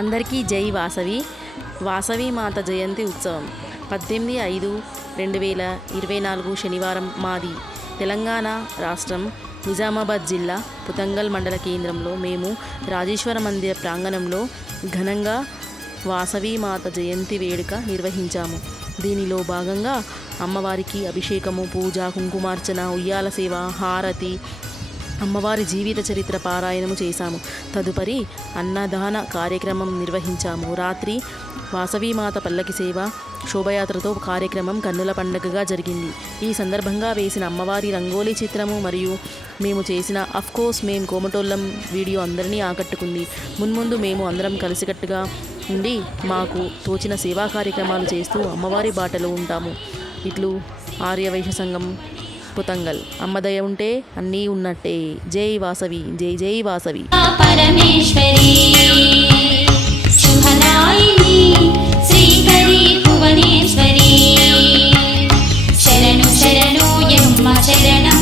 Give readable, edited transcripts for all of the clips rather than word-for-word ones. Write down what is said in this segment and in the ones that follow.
అందరికీ జై వాసవి. వాసవి మాత జయంతి ఉత్సవం 18/5/2024 శనివారం మాది తెలంగాణ రాష్ట్రం నిజామాబాద్ జిల్లా పుతంగల్ మండల కేంద్రంలో మేము రాజేశ్వర మందిర ప్రాంగణంలో ఘనంగా వాసవి మాత జయంతి వేడుక నిర్వహించాము. దీనిలో భాగంగా అమ్మవారికి అభిషేకము, పూజ, కుంకుమార్చన, ఉయ్యాల సేవ, హారతి, అమ్మవారి జీవిత చరిత్ర పారాయణము చేశాము. తదుపరి అన్నదాన కార్యక్రమం నిర్వహించాము. రాత్రి వాసవీమాత పల్లకి సేవ, శోభయాత్రతో కార్యక్రమం కన్నుల పండుగగా జరిగింది. ఈ సందర్భంగా వేసిన అమ్మవారి రంగోలీ చిత్రము మరియు మేము చేసిన అఫ్కోర్స్ మేము కోమటోళ్ళం వీడియో అందరినీ ఆకట్టుకుంది. మున్ముందు మేము అందరం కలిసికట్టుగా ఉండి మాకు తోచిన సేవా కార్యక్రమాలు చేస్తూ అమ్మవారి బాటలో ఉంటాము. ఇట్లు ఆర్యవైశ్య సంఘం పుతంగల్. అమ్మదయ ఉంటే అన్నీ ఉన్నట్టే. జై వాసవి, జై జై వాసవి. పరమేశ్వరి శుభదాయిని శ్రీకరి భువనేశ్వరి శరణు శరణు యమ్మ శరణం,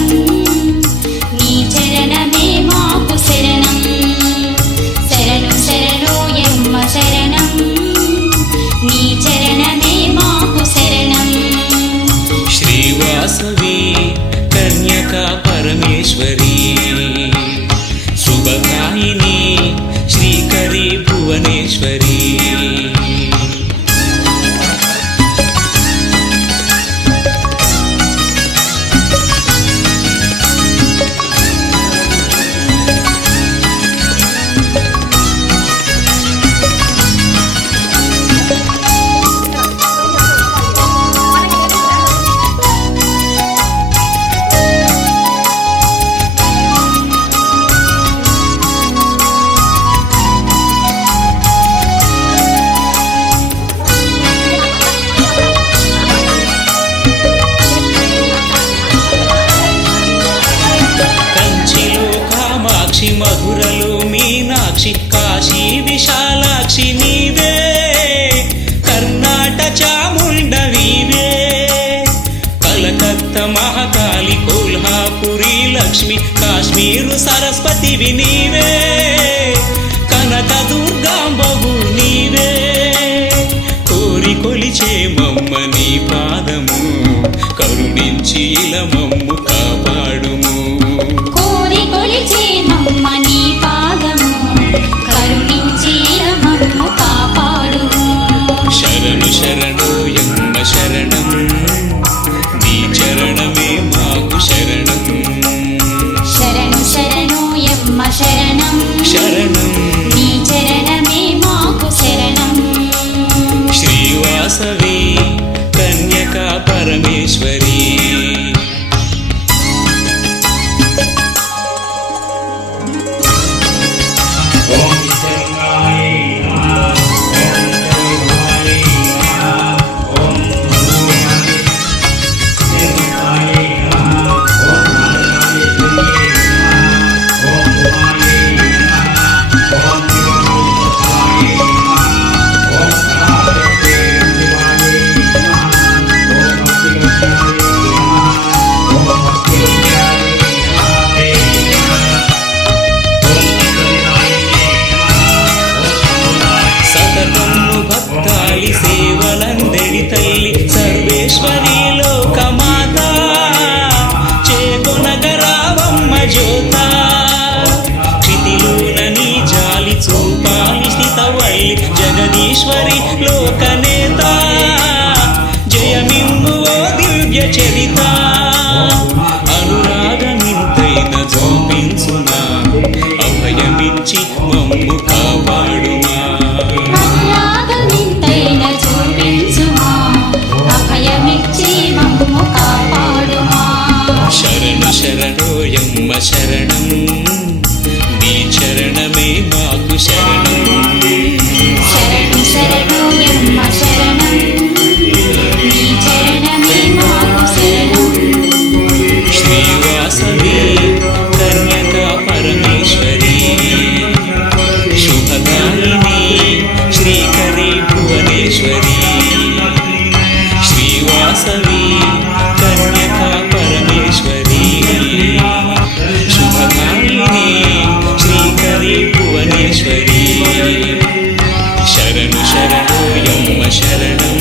నీ చరణమే మాకు శరణం. శరణు శరణు యమ్మ శరణం, నీ చరణమే మాకు శరణం. శ్రీవాసవి కన్యకా పరమేశ్వరి శుభదాయిని శ్రీకరి భువనేశ్వరి. మధురలో మీనాక్షి, కాశీ విశాలాక్షి నీవే, కర్ణాట చాముండవీవే, కలకత్తా మహాకాళి, కోల్హాపురి లక్ష్మి, కాశ్మీరు సరస్వతివి నీవే, కనక దుర్గాంబవు నీవే. కోరి కొలిచే మమ్మ నీ పాదము, కరుణించి ఇలమమ్ము కాపాడుము. కోరి కొలిచే మమ్మ నీ పాదము, కరుణించి ఇలమమ్ము కాపాడుము. శరణు శరణు యమ్మ శరణం, నీ చరణమే మాకు శరణం. శరణు శరణు యమ్మ శరణం, శరణం నీ చరణమే మాకు శరణం. శ్రీవాసవి కన్యకా పరమేశ్వరి. సేవలందరి తల్లి సర్వేశ్వరి లోకమాత, చేకొనగరావమ్మ జ్యోత, క్షితిలోన నీ జాలి చూపాలి స్థితవల్లి జగదీశ్వరి లోకనేత. జయమిమ్ము ఓ దివ్య చరిత, అనురాగమింతైన చూపించునా, అభయమిచ్చి మమ్ము కాపాడుమా. శరణు శరణు యమ్మ శరణం, నీ చరణమే మాకు శరణం. శరణు శరణు యమ్మ శరణం, నీ చరణమే మాకు శరణం. శ్రీవాసవి కన్యకా పరమేశ్వరి శుభదాయిని శ్రీకరి భువనేశ్వరి. శ్రీవాసవి కన్యకా పరమేశ్వరి శుభదాయిని శ్రీకరి భువనేశ్వరి. యమ్మ శరణం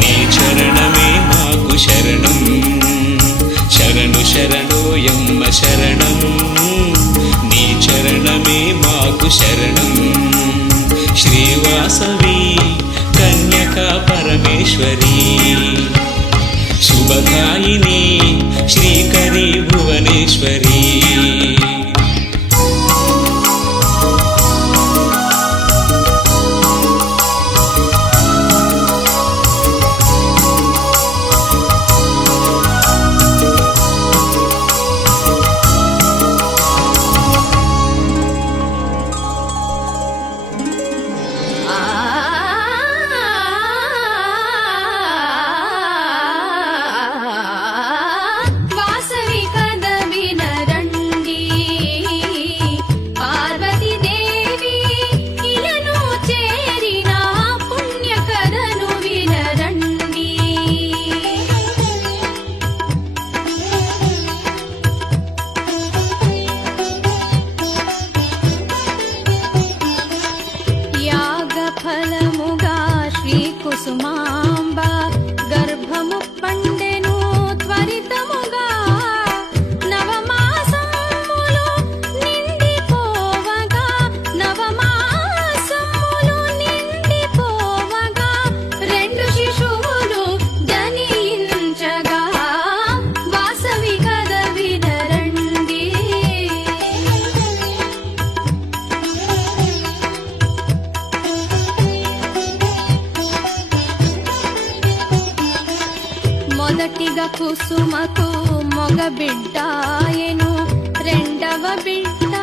నీ చరణమే మాకు శరణం శరణు శరణోయమ్మ శరణం నీ చరణమే మాకు శరణం శ్రీవాసవి కన్యకా పరమేశ్వరి శుభదాయిని శ్రీకరి భువనేశ్వరి వాసవి కథ వినరండి పార్వతీదేవి ఇలను చేరిన పుణ్య కథను వినరండి యాగ ఫలముగా శ్రీ కుసుమాంబ గర్భము పండెను త్వరితముగా నవమాసములు నిండిపోవగా నవమాసములు నిండిపోవగా రెండు శిశువులు జనించగా వాసవి కథ వినరండి మొదటిగా కుసుమకు మగ బిడ్డాయెను రెండవ బిడ్డ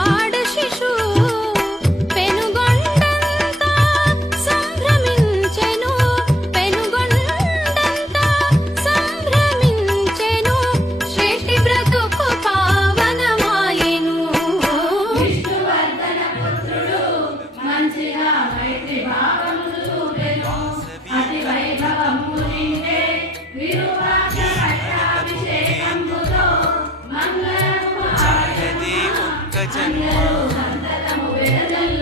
ఆడ శిశు పెనుగొండంతా సంభ్రమించెను పెనుగొండంతా సంభ్రమించెను శ్రేష్ఠి బ్రతుకు పావనమాయెను చాలదే ఒక్క జన్మ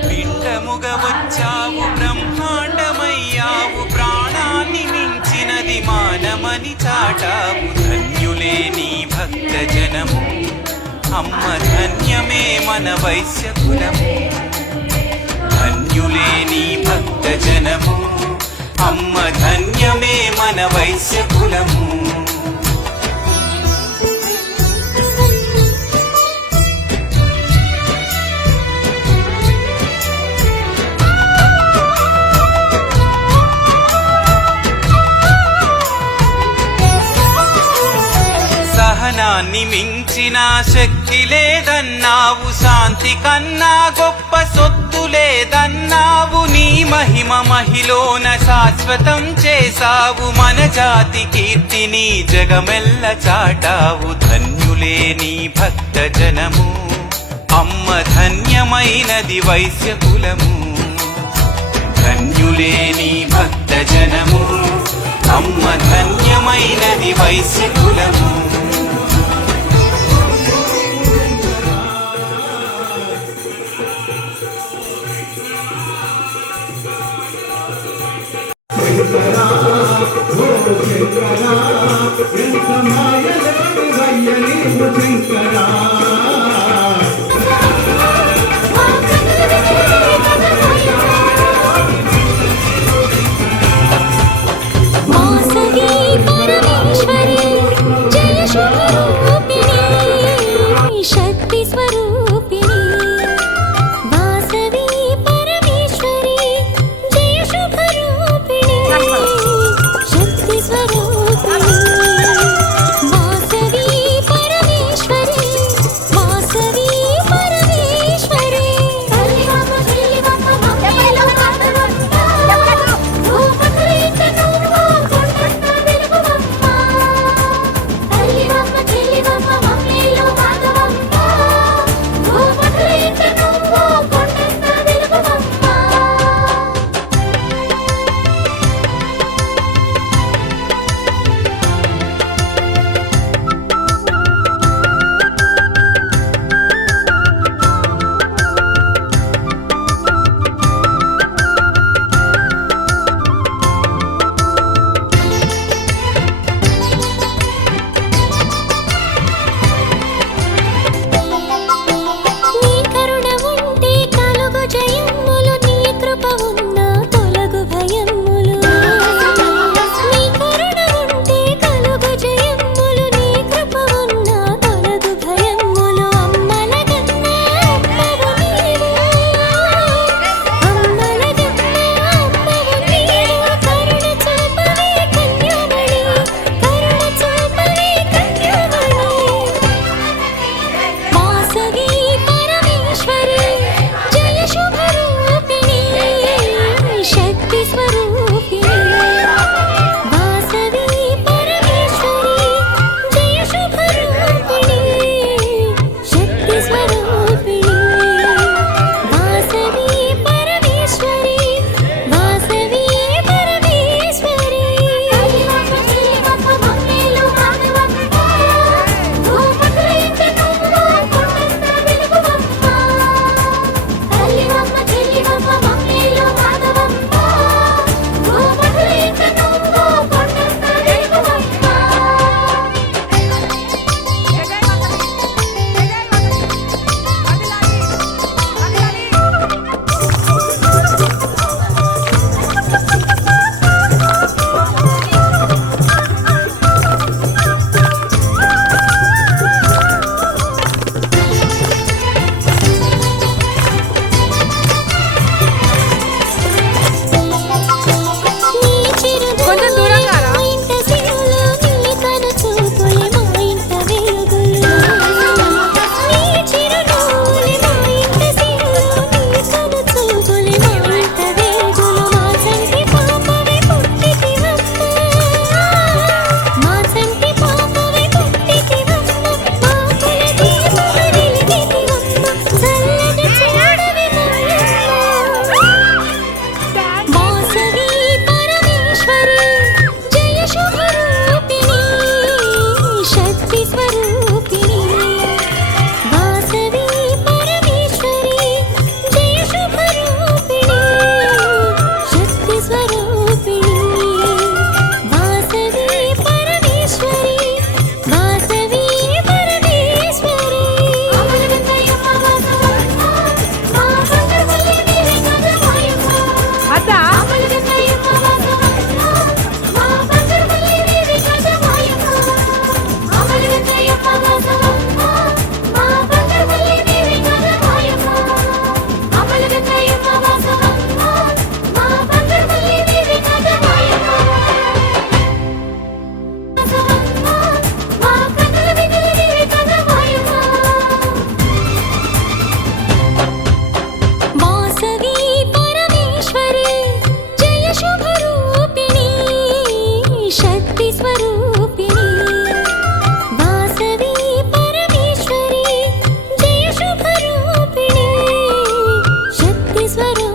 పిండముగ వచ్చావు బ్రహ్మాండమయ్యావు ప్రాణాన్ని మించినది మానమని చాటావు ధన్యులే నీ భక్త జనము అమ్మ ధన్యమే మన వైశ్య కులము ధన్యులే నీ భక్త జనము అమ్మ ధన్యమే మన వైశ్య కులము సహనాన్ని మించిన శక్తి లేదన్నావు శాంతి కన్నా గొప్ప సొత్తు లేదన్నావు నీ మహిమ మహిలోన శాశ్వతం చేసావు మన జాతి కీర్తిని జగమెల్ల చాటావు ధన్యులే నీ భక్త జనము అమ్మ ధన్యమైనది వైశ్య కులము ధన్యులే నీ భక్త జనము అమ్మ ధన్యమైనది వైశ్య కులము వాసవి పరమేశ్వరి జయ శుభరూపిణి శక్తి స్వరూపిణి వాసవి పరమేశ్వరి జయ శుభరూపిణి శక్తి స్వరూపిణి స్వరూపిణి